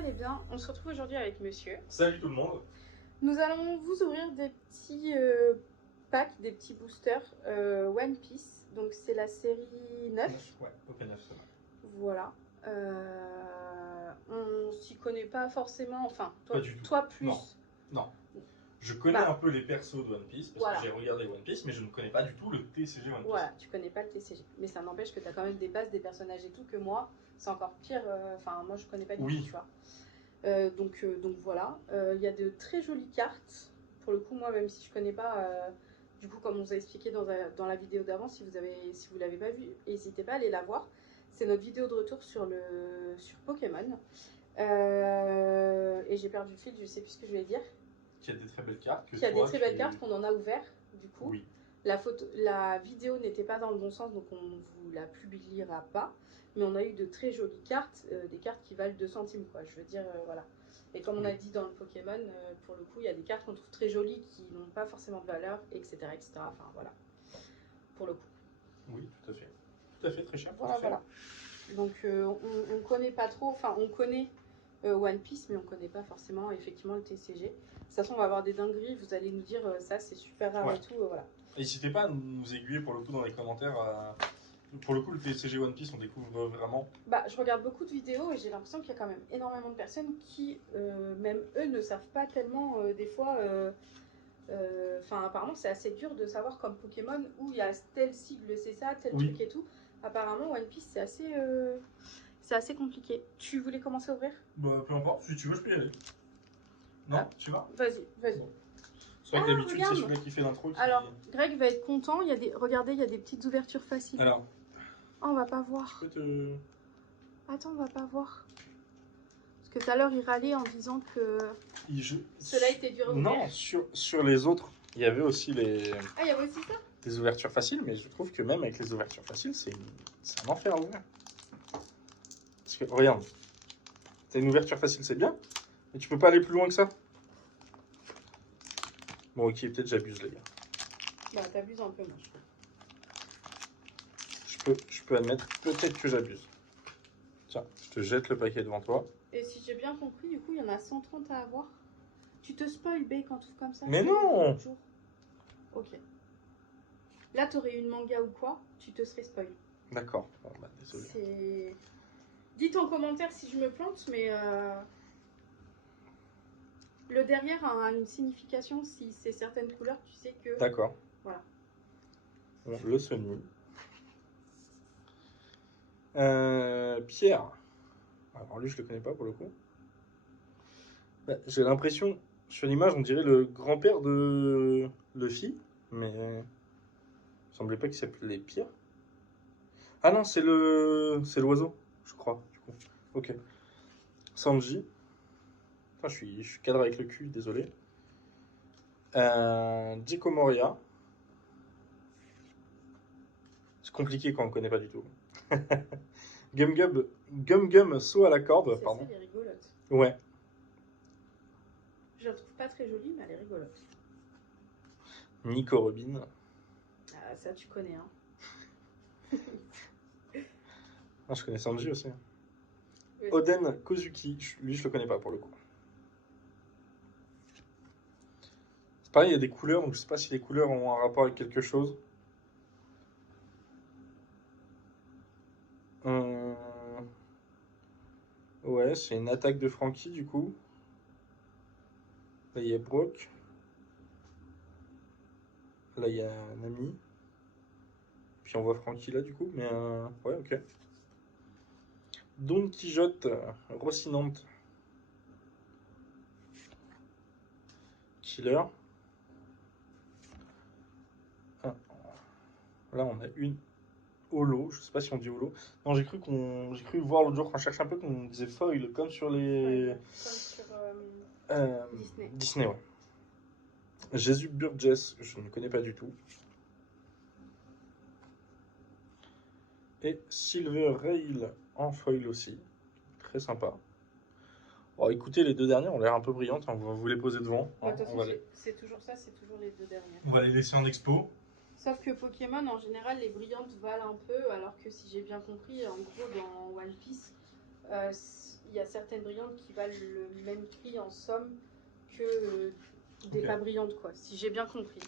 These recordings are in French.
allez bien. On se retrouve aujourd'hui avec monsieur. Salut tout le monde. Nous allons vous ouvrir des petits packs, des petits boosters One Piece. Donc c'est la série 9. Ouais, OP9 ça va. Voilà. On s'y connaît pas forcément. Enfin, toi, Pas du tout. toi plus. Non. Je connais un peu les persos de One Piece parce voilà. que j'ai regardé One Piece, mais je ne connais pas du tout le TCG One Piece. Voilà, tu connais pas le TCG. Mais ça n'empêche que tu as quand même des bases, des personnages et tout, que moi, c'est encore pire. Enfin, moi, je connais pas du tout, tu vois. Donc voilà. Il y a de très jolies cartes. Pour le coup, moi, même si je connais pas, du coup, comme on vous a expliqué dans la vidéo d'avant, si vous l'avez pas vu, n'hésitez pas à aller la voir. C'est notre vidéo de retour sur Pokémon. Et j'ai perdu le fil, je sais plus ce que je voulais dire. Qui a des très belles cartes. Qui a des très belles cartes qu'on en a ouvert, du coup. Oui. La vidéo n'était pas dans le bon sens, donc on ne vous la publiera pas. Mais on a eu de très jolies cartes, des cartes qui valent 2 centimes, quoi. Je veux dire, voilà. Et comme on a dit dans le Pokémon, pour le coup, il y a des cartes qu'on trouve très jolies qui n'ont pas forcément de valeur, etc., etc. Enfin, voilà. Pour le coup. Oui, tout à fait. Tout à fait, très cher. Voilà, voilà. Donc, on ne connaît pas trop, enfin, on connaît One Piece, mais on ne connaît pas forcément, effectivement, le TCG. De toute façon, on va avoir des dingueries, vous allez nous dire, ça, c'est super rare et tout, voilà. N'hésitez pas à nous aiguiller, pour le coup, dans les commentaires. Pour le coup, le TCG One Piece, on découvre vraiment. Bah, je regarde beaucoup de vidéos et j'ai l'impression qu'il y a quand même énormément de personnes qui, même eux, ne savent pas tellement, des fois. Enfin, apparemment, c'est assez dur de savoir comme Pokémon où il y a tel sigle, c'est ça, tel truc et tout. Apparemment, One Piece, c'est assez compliqué. Tu voulais commencer à ouvrir? Bah, peu importe, si tu veux, je peux y aller. Non, tu vas? Vas-y, vas-y. Bon. C'est vrai que d'habitude, c'est celui-là qui fait l'intro. Alors, Greg va être content. Regardez, il y a des petites ouvertures faciles. Alors. Oh, on va pas voir. Attends, on va pas voir. Parce que tout à l'heure, il râlait en disant que cela était dur à ouvrir. Non, sur les autres, il y avait aussi les... Ah, il y avait aussi ça? Des ouvertures faciles, mais je trouve que même avec les ouvertures faciles, c'est un enfer à ouvrir. Parce que, regarde, t'as une ouverture facile, c'est bien, mais tu peux pas aller plus loin que ça. Bon, ok, peut-être j'abuse, les gars. Bah, t'abuses un peu, moi, je trouve. Je peux admettre, peut-être que j'abuse. Tiens, je te jette le paquet devant toi. Et si j'ai bien compris, du coup, il y en a 130 à avoir. Tu te spoil, B, quand tu ouvres comme ça? Mais non! Ok. Là, t'aurais une manga ou quoi, tu te serais spoil. D'accord. Bon, bah, désolé. Dites en commentaire si je me plante, mais le derrière a une signification. Si c'est certaines couleurs, tu sais que... D'accord. Voilà. Bon, le Sony. Pierre. Alors lui, je le connais pas pour le coup. Bah, j'ai l'impression, sur l'image, on dirait le grand-père de Luffy, mais il me semblait pas qu'il s'appelait Pierre. Ah non, c'est l'oiseau, je crois, du coup. Ok. Sanji. Enfin, je suis cadre avec le cul, désolé. Jiko Moria. C'est compliqué quand on ne connaît pas du tout. Gum saut à la corde, pardon. Elle est rigolote. Ouais. Je la trouve pas très jolie, mais elle est rigolote. Nico Robin. Ah, ça tu connais, hein. Ah, je connais Sanji aussi. Oui. Oden Kozuki, lui je le connais pas pour le coup. C'est pareil, il y a des couleurs, donc je sais pas si les couleurs ont un rapport avec quelque chose. Ouais, c'est une attaque de Franky du coup. Là il y a Brock. Là il y a Nami. Puis on voit Franky là du coup, mais ouais, ok. Don Quijote, Rocinante. Killer. Ah. Là on a une holo, je sais pas si on dit holo. Non, j'ai cru voir l'autre jour quand on cherchait un peu qu'on disait foil comme sur les. Ouais, comme sur Disney. Disney, ouais. Jésus Burgess, je ne connais pas du tout. Et Silver Rail en foil aussi. Très sympa. Bon, écoutez, les deux dernières ont l'air un peu brillantes. On va vous les poser devant. Ouais, de toute façon, c'est toujours ça, c'est toujours les deux dernières. On va les laisser en expo. Sauf que Pokémon, en général, les brillantes valent un peu, alors que si j'ai bien compris, en gros, dans One Piece, il y a certaines brillantes qui valent le même prix en somme que des pas brillantes, quoi, si j'ai bien compris.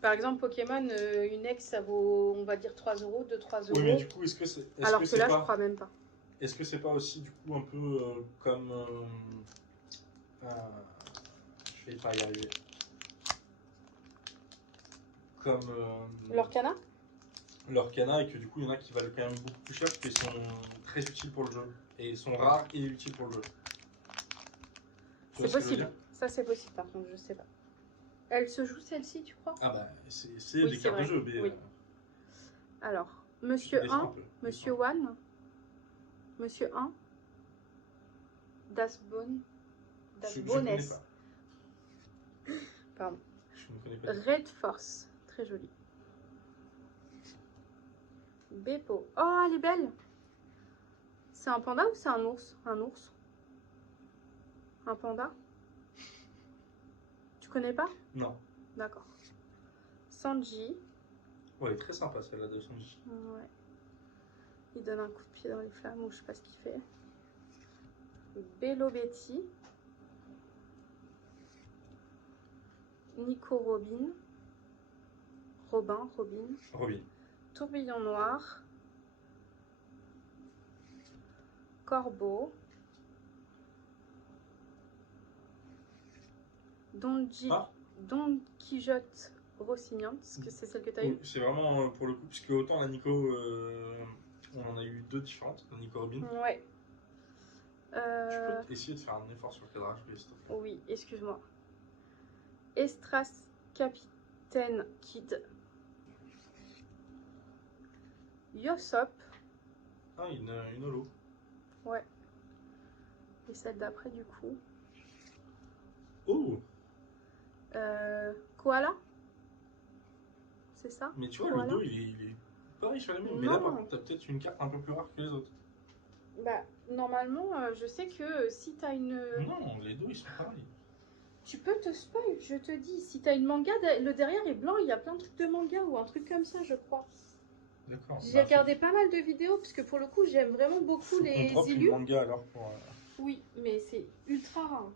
Par exemple, Pokémon, une ex, ça vaut, on va dire, 3 euros, 2-3 euros. Oui, mais du coup, est-ce que c'est. Alors que là, je crois même pas. Est-ce que c'est pas aussi, du coup, un peu comme. Je vais pas y arriver. Comme. Lorcana? Lorcana, et que du coup, il y en a qui valent quand même beaucoup plus cher parce qu'ils sont très utiles pour le jeu. Et ils sont rares et utiles pour le jeu. C'est possible. Ça, c'est possible, par contre, je sais pas. Elle se joue celle-ci, tu crois? Ah bah, c'est des cartes de jeu. Mais, oui. Alors, Monsieur 1, Monsieur 1, Monsieur 1, Dasbone, Dasbones. Pardon. Je ne connais pas. Red Force, très jolie. Beppo. Oh, elle est belle. C'est un panda ou c'est un ours? Un ours. Un panda? Tu connais pas? Non. D'accord. Sanji. Ouais, elle est très sympa celle-là de Sanji. Ouais. Il donne un coup de pied dans les flammes ou je sais pas ce qu'il fait. Bello Betty. Nico Robin. Robin. Tourbillon noir. Corbeau. Don Quijote Rossignante, est-ce que c'est celle que tu as eue? C'est vraiment pour le coup, puisque autant la Nico, on en a eu 2 différentes, la Nico Robin. Ouais. Tu peux essayer de faire un effort sur le cadrage, s'il te plaît. Oui, excuse-moi. Estras Capitaine Kid. Yosop. Ah, une holo. Ouais. Et celle d'après, du coup. Oh! Koala? C'est ça? Mais tu vois, Koala? Le dos, il est pareil sur les miennes. Mais là, par contre, t'as peut-être une carte un peu plus rare que les autres. Bah, normalement, je sais que si t'as une... Non, les dos, ils sont pareils. Tu peux te spoil, je te dis. Si t'as une manga, le derrière est blanc, il y a plein de trucs de manga ou un truc comme ça, je crois. D'accord. J'ai regardé pas mal de vidéos, parce que pour le coup, j'aime vraiment beaucoup les illus. Manga alors pour... Oui, mais c'est ultra rare.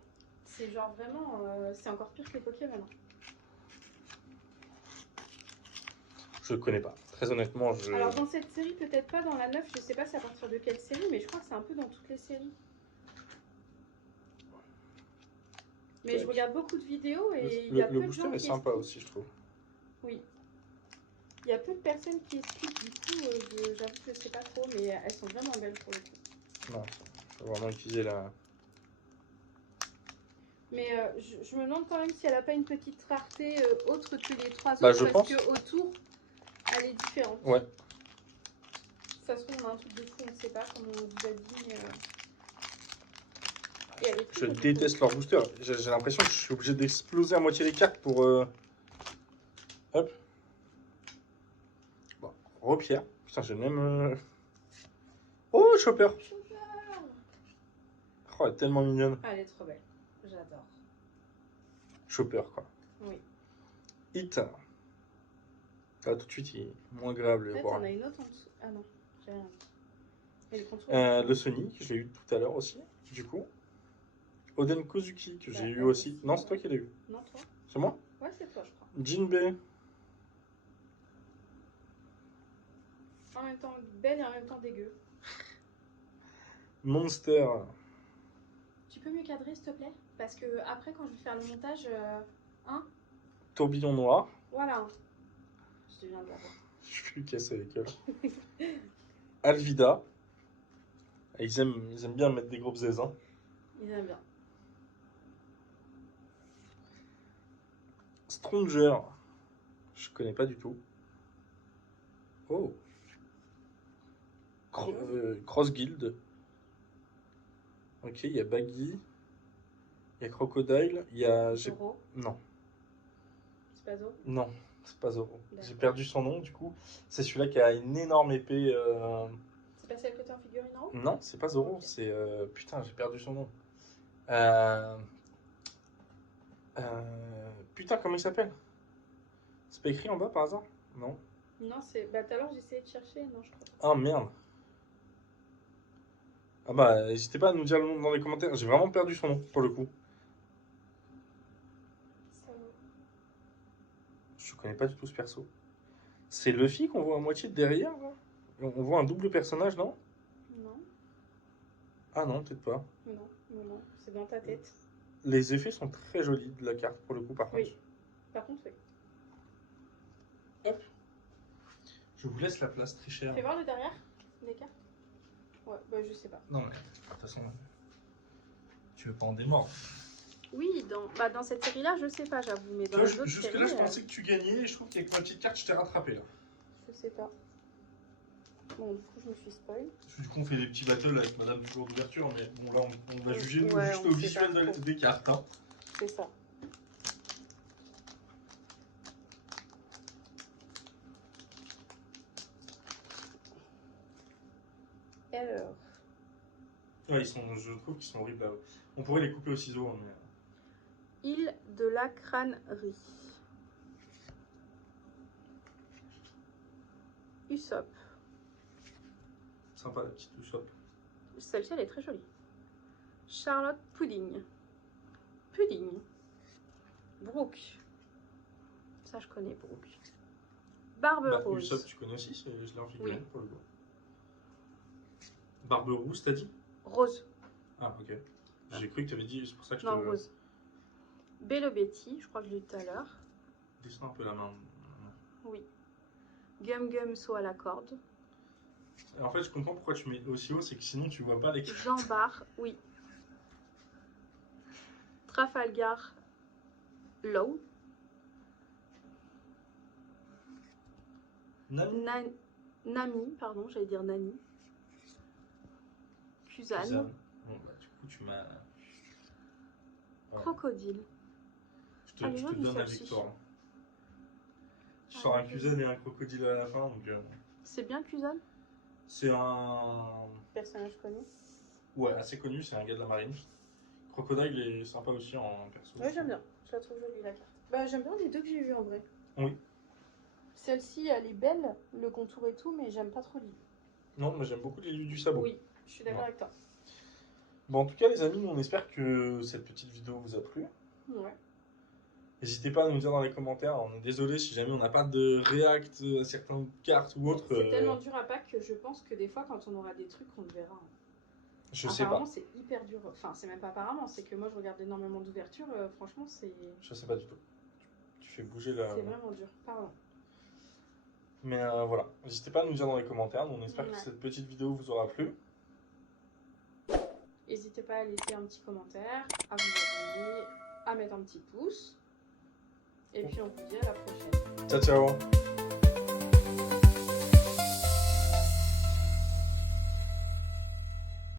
C'est genre vraiment... c'est encore pire que les Pokémon. Je connais pas. Très honnêtement, je... Alors dans cette série, peut-être pas dans la 9, je sais pas c'est à partir de quelle série, mais je crois que c'est un peu dans toutes les séries. Mais je regarde beaucoup de vidéos et il y a peu de gens qui expliquent. Le booster est sympa aussi, je trouve. Oui. Il y a peu de personnes qui expliquent, du coup, j'avoue que je sais pas trop, mais elles sont vraiment belles pour le coup. Non, faut vraiment utiliser la... Mais je me demande quand même si elle a pas une petite rareté autre que les 3 autres, parce que autour, elle est différente. Ouais. Ça se trouve, on a un truc de fou, on ne sait pas, comme on vous a dit, mais... Je déteste leur booster. J'ai l'impression que je suis obligé d'exploser à moitié les cartes pour... Hop. Bon, repierre. Putain, j'ai même... Oh, Chopper. Oh, elle est tellement mignonne. Ah, elle est trop belle. J'adore. Chopper, quoi. Oui. Hit. Ah, tout de suite, il est moins agréable. Peut-être on a une autre en dessous. Ah non, j'ai rien dit. Le Sonic, je l'ai eu tout à l'heure aussi, du coup. Oden Kozuki, que j'ai eu aussi. Non, c'est toi qui l'as eu. Non, toi. C'est moi? Ouais, c'est toi, je crois. Jinbei. En même temps belle et en même temps dégueu. Monster. Tu peux mieux cadrer, s'il te plaît? Parce que après, quand je vais faire le montage, hein? Tourbillon noir. Voilà. Je viens de l'avoir. Je vais lui casser avec elle. Alvida. Ils aiment bien mettre des groupes zézins. Ils aiment bien. Stranger. Je connais pas du tout. Oh. Cross Guild. Ok, il y a Baggy. Il y a Crocodile. Il y a... Zoro. Non. C'est pas Zoro? Non, c'est pas Zoro. J'ai perdu son nom, du coup. C'est celui-là qui a une énorme épée. C'est pas celle que t'as en figurine en haut? Non, c'est pas Zoro. Okay. C'est... Putain, j'ai perdu son nom. Putain, comment il s'appelle? C'est pas écrit en bas par hasard? Non. Non, c'est... Bah tout à l'heure, j'ai essayé de chercher. Non, je crois pas. Ah, merde. Ah bah, n'hésitez pas à nous dire le nom dans les commentaires. J'ai vraiment perdu son nom, pour le coup. Je connais pas du tout ce perso. C'est Luffy qu'on voit à moitié de derrière, là. On voit un double personnage, non? Non, Ah non, peut-être pas. non, c'est dans ta tête. Les effets sont très jolis de la carte, pour le coup, par contre. Oui, par contre, oui. Hop. Je vous laisse la place, très chère. Fais voir le derrière des cartes. Ouais, bah je sais pas. Non, mais de toute façon, tu veux pas en démordre. Oui, dans cette série-là, je sais pas, j'avoue, mais dans les autres Jusque-là, séries, je pensais que tu gagnais et je trouve qu'avec ma petite carte, je t'ai rattrapé là. je sais pas. Bon, du coup, je me suis spoil. Du coup, on fait des petits battles avec Madame du jour d'ouverture, mais bon, là, on va juger Ouais, juste on au sait visuel pas trop. des cartes. Hein. C'est ça. Alors, Ouais, je trouve qu'ils sont horribles là. On pourrait les couper au ciseau, hein, mais. île de la crânerie. Usopp. Sympa la petite Usopp. Celle-ci, elle est très jolie. Charlotte Pudding. Pudding. Brooke. Ça, je connais Brooke. Barbe Bah, Rose. Usopp, tu connais aussi, je l'ai en figurine Oui. pour le coup. Barbe rousse, t'as dit? Rose. Ah, ok. J'ai cru que t'avais dit, c'est pour ça que je Non, te. Rose. Bello Betty, je crois que je l'ai dit tout à l'heure. Descends un peu la main. Oui. Gum Gum saut à la corde. En fait, je comprends pourquoi tu mets aussi haut, c'est que sinon tu vois pas les cartes. Jean Bar, oui. Trafalgar Law. Nami, pardon, j'allais dire Nani. Kuzan. Bon, bah, du coup, tu m'as. Ouais. Crocodile. Je te donne la victoire. Tu sors un Kuzan et un crocodile à la fin, donc. C'est bien Kuzan? C'est un. Personnage connu. Ouais, assez connu, c'est un gars de la marine. Crocodile est sympa aussi en perso. Ouais, j'aime bien. Je la trouve jolie la carte. Bah, j'aime bien les deux que j'ai vues en vrai. Oui. Celle-ci, elle est belle, le contour et tout, mais j'aime pas trop l'île. Non, mais j'aime beaucoup l'élu du sabot. Oui, je suis d'accord avec toi. Bon, en tout cas, les amis, on espère que cette petite vidéo vous a plu. Ouais. N'hésitez pas à nous dire dans les commentaires. On est désolé si jamais on n'a pas de react à certaines cartes ou autres. C'est tellement dur à pack que je pense que des fois, quand on aura des trucs, on le verra. Je sais pas. Apparemment, c'est hyper dur. Enfin, c'est même pas apparemment, c'est que moi, je regarde énormément d'ouvertures. Franchement, c'est. Je sais pas du tout. Tu fais bouger la. C'est vraiment dur. Pardon. Mais voilà. N'hésitez pas à nous dire dans les commentaires. On espère que cette petite vidéo vous aura plu. N'hésitez pas à laisser un petit commentaire, à vous abonner, à mettre un petit pouce. Et puis on vous dit à la prochaine. Ciao, ciao.